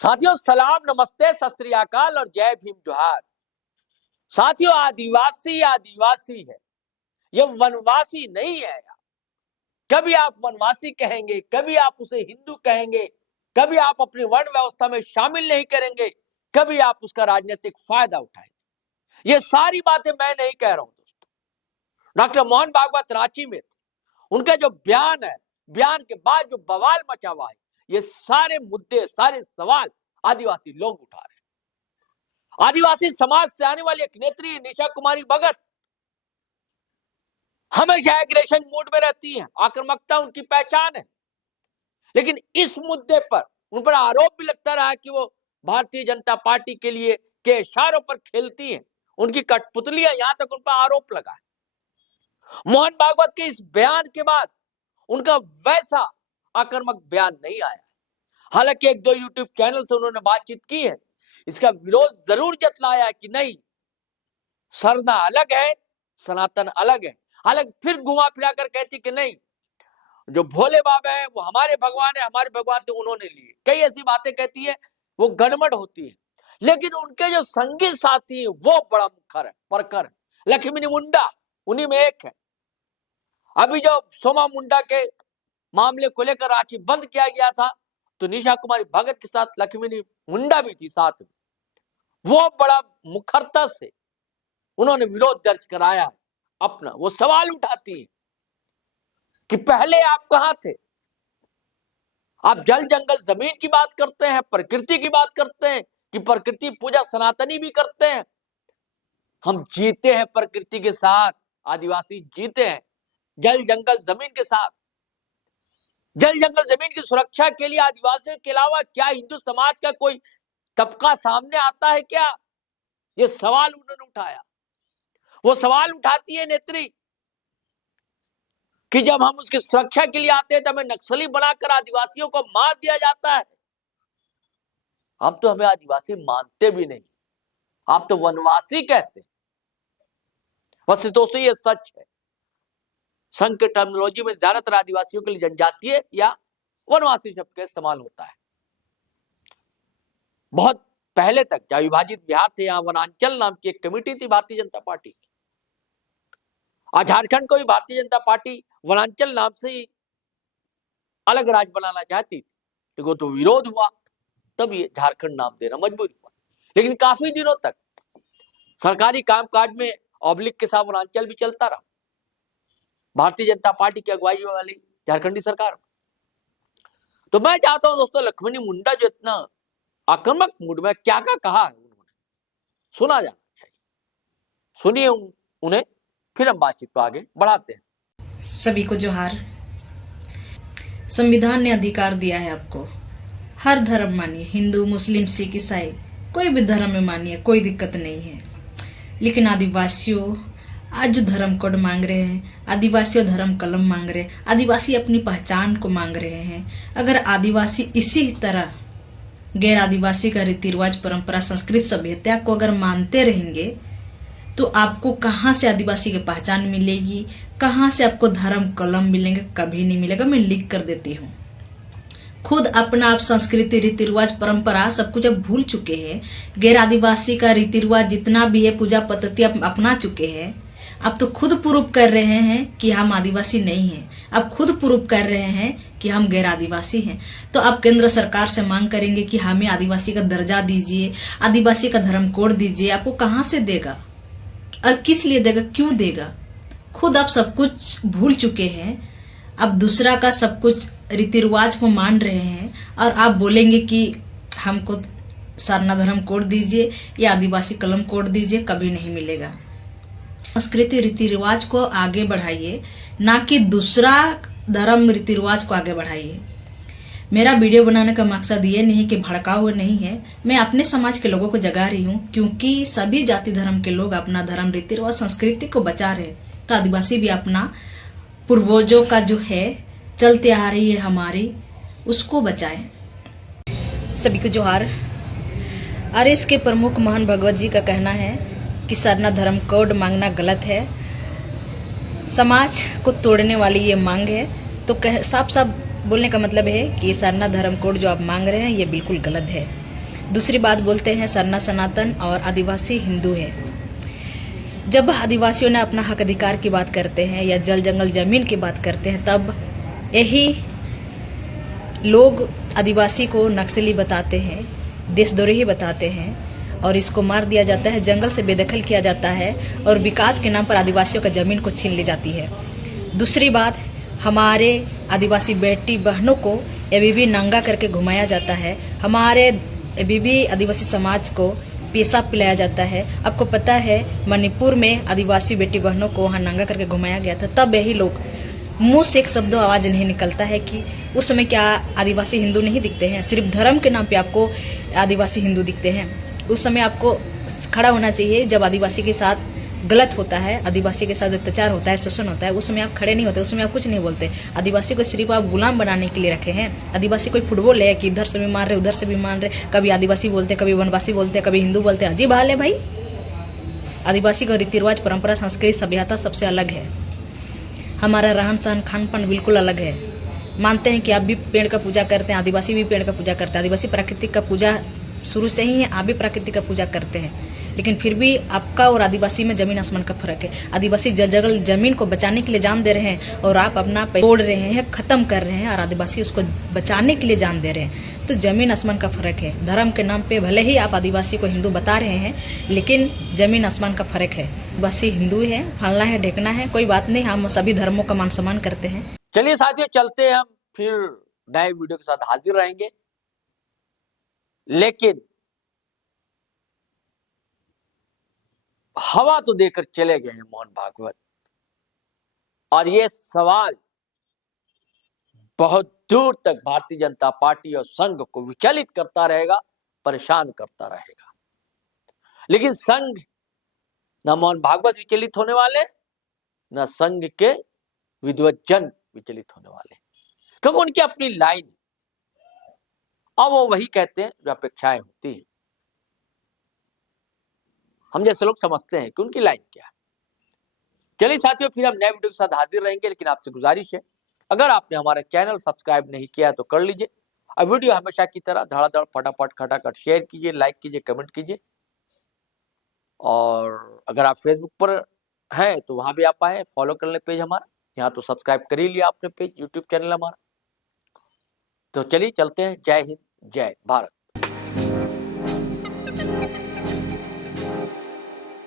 साथियों सलाम, नमस्ते, सत श्री अकाल और जय भीम जोहार। साथियों आदिवासी आदिवासी है, ये वनवासी नहीं है यार। कभी आप वनवासी कहेंगे, कभी आप उसे हिंदू कहेंगे, कभी आप अपनी वर्ण व्यवस्था में शामिल नहीं करेंगे, कभी आप उसका राजनीतिक फायदा उठाएंगे। ये सारी बातें मैं नहीं कह रहा हूं दोस्तों। डॉक्टर मोहन भागवत रांची में थे, उनका जो बयान है, बयान के बाद जो बवाल मचा हुआ है, ये सारे मुद्दे, सारे सवाल आदिवासी लोग उठा रहे हैं। आदिवासी समाज से आने वाली एक नेत्री निशा कुमारी भगत हमेशा एग्रेशन मूड में रहती हैं, आक्रामकता उनकी पहचान है। लेकिन इस मुद्दे पर उन पर आरोप भी लगता रहा कि वो भारतीय जनता पार्टी के लिए के इशारों पर खेलती हैं, उनकी कठपुतलियां, यहां तक उन पर आरोप लगा है। मोहन भागवत के इस बयान के बाद उनका वैसा आक्रामक बयान नहीं आया। हालांकि एक दो यूट्यूब चैनल से उन्होंने बातचीत की है, इसका विरोध जरूर जतलाया है कि नहीं, सरना अलग है, सनातन अलग है। हालांकि फिर घुमा फिरा कर कहती कि नहीं, जो भोले बाबा है वो हमारे भगवान है, हमारे भगवान तो उन्होंने लिए। कई ऐसी बातें कहती है, वो गड़बड़ होती है। लेकिन उनके जो संगी साथी है वो बड़ा मुखर है, परकर है। लक्ष्मी मुंडा उन्हीं में एक है। अभी जो सोमा मुंडा के मामले को लेकर रांची बंद किया गया था, तो निशा कुमारी भगत के साथ लक्ष्मी मुंडा भी थी साथ में। वो बड़ा मुखरता से उन्होंने विरोध दर्ज कराया है अपना। वो सवाल उठाती है कि पहले आप कहां थे? आप जल जंगल जमीन की बात करते हैं, प्रकृति की बात करते हैं कि प्रकृति पूजा सनातनी भी करते हैं। हम जीते हैं प्रकृति के साथ, आदिवासी जीते हैं जल जंगल जमीन के साथ। जल जंगल जमीन की सुरक्षा के लिए आदिवासियों के अलावा क्या हिंदू समाज का कोई तबका सामने आता है क्या? ये सवाल उन्होंने उठाया। वो सवाल उठाती है नेत्री कि जब हम उसकी सुरक्षा के लिए आते हैं तो हमें नक्सली बनाकर आदिवासियों को मार दिया जाता है। आप तो हमें आदिवासी मानते भी नहीं, आप तो वनवासी कहते हैं। वैसे दोस्तों ये सच है, संघ के टर्मिनोलॉजी में ज्यादातर आदिवासियों के लिए जनजातीय या वनवासी शब्द का इस्तेमाल होता है। बहुत पहले तक जब विभाजित बिहार थे, यहाँ वनांचल नाम की एक कमेटी थी भारतीय जनता पार्टी की। आज झारखंड को भी भारतीय जनता पार्टी वनांचल नाम से ही अलग राज्य बनाना चाहती थी, लेकिन तो विरोध हुआ, तब ये झारखंड नाम देना मजबूर हुआ। लेकिन काफी दिनों तक सरकारी कामकाज में ऑब्लिक के साथ वनांचल भी चलता रहा, भारतीय जनता पार्टी की अगुवाई वाली झारखंडी सरकार। तो मैं चाहता हूं दोस्तों, लक्ष्मणी मुंडा जो इतना आक्रामक मूड में क्या क्या कहा है उन्होंने, सुना जाना चाहिए। सुनिए उन्हें, फिर हम बातचीत को आगे बढ़ाते हैं। सभी को जोहार। संविधान ने अधिकार दिया है आपको, हर धर्म मानिए, हिंदू मुस्लिम सिख ईसाई, कोई भी धर्म में मानिए, कोई दिक्कत नहीं है। लेकिन आदिवासियों आज जो धर्म कोड मांग रहे हैं, आदिवासियों धर्म कलम मांग रहे हैं, आदिवासी अपनी पहचान को मांग रहे हैं। अगर आदिवासी इसी तरह गैर आदिवासी का रीति रिवाज, परंपरा, संस्कृत, सभ्यता को अगर मानते रहेंगे तो आपको कहाँ से आदिवासी की पहचान मिलेगी, कहाँ से आपको धर्म कलम मिलेंगे? कभी नहीं मिलेगा। मैं लिख कर देती हूँ। खुद अपना आप संस्कृति, रीति रिवाज, परंपरा सब कुछ अब भूल चुके हैं। गैर आदिवासी का रीति रिवाज जितना भी है, पूजा पद्धति आप अपना चुके हैं। अब तो खुद प्रूफ कर रहे हैं कि हम आदिवासी नहीं हैं। अब खुद प्रूफ कर रहे हैं कि हम गैर आदिवासी हैं। तो अब केंद्र सरकार से मांग करेंगे कि हमें आदिवासी का दर्जा दीजिए, आदिवासी का धर्म कोड दीजिए। आपको कहाँ से देगा और किस लिए देगा, क्यों देगा? खुद आप सब कुछ भूल चुके हैं। अब दूसरा का सब कुछ रीति रिवाज को मान रहे हैं और आप बोलेंगे कि हमको सरना धर्म कोड दीजिए या आदिवासी कलम कोड दीजिए। कभी नहीं मिलेगा। संस्कृति रीति रिवाज को आगे बढ़ाइए, ना कि दूसरा धर्म रीति रिवाज को आगे बढ़ाइए। मेरा वीडियो बनाने का मकसद ये नहीं कि भड़काऊ हुआ नहीं है। मैं अपने समाज के लोगों को जगा रही हूँ, क्योंकि सभी जाति धर्म के लोग अपना धर्म, रीति रिवाज, संस्कृति को बचा रहे हैं। तो आदिवासी भी अपना पूर्वजों का जो है चलते आ रही है हमारी, उसको बचाएं। सभी को जोहार। आरएस के प्रमुख मोहन भागवत जी का कहना है कि सरना धर्म कोड मांगना गलत है, समाज को तोड़ने वाली ये मांग है। तो साफ साफ बोलने का मतलब है कि सरना धर्म कोड जो आप मांग रहे हैं ये बिल्कुल गलत है। दूसरी बात बोलते हैं सरना सनातन और आदिवासी हिंदू है। जब आदिवासियों ने अपना हक अधिकार की बात करते हैं या जल जंगल जमीन की बात करते हैं, तब यही लोग आदिवासी को नक्सली बताते हैं, देशद्रोही बताते हैं और इसको मार दिया जाता है, जंगल से बेदखल किया जाता है और विकास के नाम पर आदिवासियों का ज़मीन को छीन ली जाती है। दूसरी बात, हमारे आदिवासी बेटी बहनों को अभी भी नंगा करके घुमाया जाता है, हमारे अभी भी आदिवासी समाज को पेशाब पिलाया जाता है। आपको पता है मणिपुर में आदिवासी बेटी बहनों को वहाँ नंगा करके घुमाया गया था, तब यही लोग मुंह से एक शब्द आवाज नहीं निकलता है कि उस समय क्या आदिवासी हिंदू नहीं दिखते हैं? सिर्फ धर्म के नाम पे आपको आदिवासी हिंदू दिखते हैं। उस समय आपको खड़ा होना चाहिए जब आदिवासी के साथ गलत होता है, आदिवासी के साथ अत्याचार होता है, शोषण होता है, उस समय आप खड़े नहीं होते, उस समय आप कुछ नहीं बोलते। आदिवासी को सिर्फ आप गुलाम बनाने के लिए रखे हैं। आदिवासी कोई फुटबॉल है कि इधर से भी मार रहे उधर से भी मार रहे, कभी आदिवासी बोलते, कभी वनवासी बोलते, कभी हिंदू बोलते। अजीब हाल है भाई। आदिवासी का रीति रिवाज, परंपरा, संस्कृति, सभ्यता सबसे अलग है। हमारा रहन सहन खान पान बिल्कुल अलग है। मानते हैं कि आप भी पेड़ का पूजा करते हैं, आदिवासी भी पेड़ का पूजा करते हैं, आदिवासी प्राकृतिक का पूजा शुरू से ही है, आप भी प्राकृतिक का पूजा करते हैं। लेकिन फिर भी आपका और आदिवासी में जमीन आसमान का फर्क है। आदिवासी जंगल जमीन को बचाने के लिए जान दे रहे हैं और आप अपना तोड़ रहे हैं, खत्म कर रहे हैं, और आदिवासी उसको बचाने के लिए जान दे रहे हैं। तो जमीन आसमान का फर्क है। धर्म के नाम पे भले ही आप आदिवासी को हिंदू बता रहे हैं, लेकिन जमीन आसमान का फर्क है। आदिवासी हिंदू है, फलना है, ढेकना है, कोई बात नहीं, हम सभी धर्मों का मान सम्मान करते हैं। चलिए साथियों, चलते हैं, हम फिर नए वीडियो के साथ हाजिर रहेंगे। लेकिन हवा तो देकर चले गए हैं मोहन भागवत, और ये सवाल बहुत दूर तक भारतीय जनता पार्टी और संघ को विचलित करता रहेगा, परेशान करता रहेगा। लेकिन संघ, न मोहन भागवत विचलित होने वाले, न संघ के विद्वज्जन विचलित होने वाले, क्योंकि उनकी अपनी लाइन, और वो वही कहते हैं जो अपेक्षाएं होती है। हम जैसे लोग समझते हैं कि उनकी लाइन क्या है। चलिए साथियों, फिर हम नए वीडियो के साथ हाजिर रहेंगे। लेकिन आपसे गुजारिश है, अगर आपने हमारा चैनल सब्सक्राइब नहीं किया तो कर लीजिए, और वीडियो हमेशा की तरह धड़ाधड़ फटाफट खटाखट शेयर कीजिए, लाइक कीजिए, कमेंट कीजिए। और अगर आप फेसबुक पर हैं तो वहां भी आप आए, फॉलो कर लें पेज हमारा। यहाँ तो सब्सक्राइब कर ही लिया आपने पेज, यूट्यूब चैनल हमारा। तो चलिए चलते हैं। जय हिंद, जय भारत।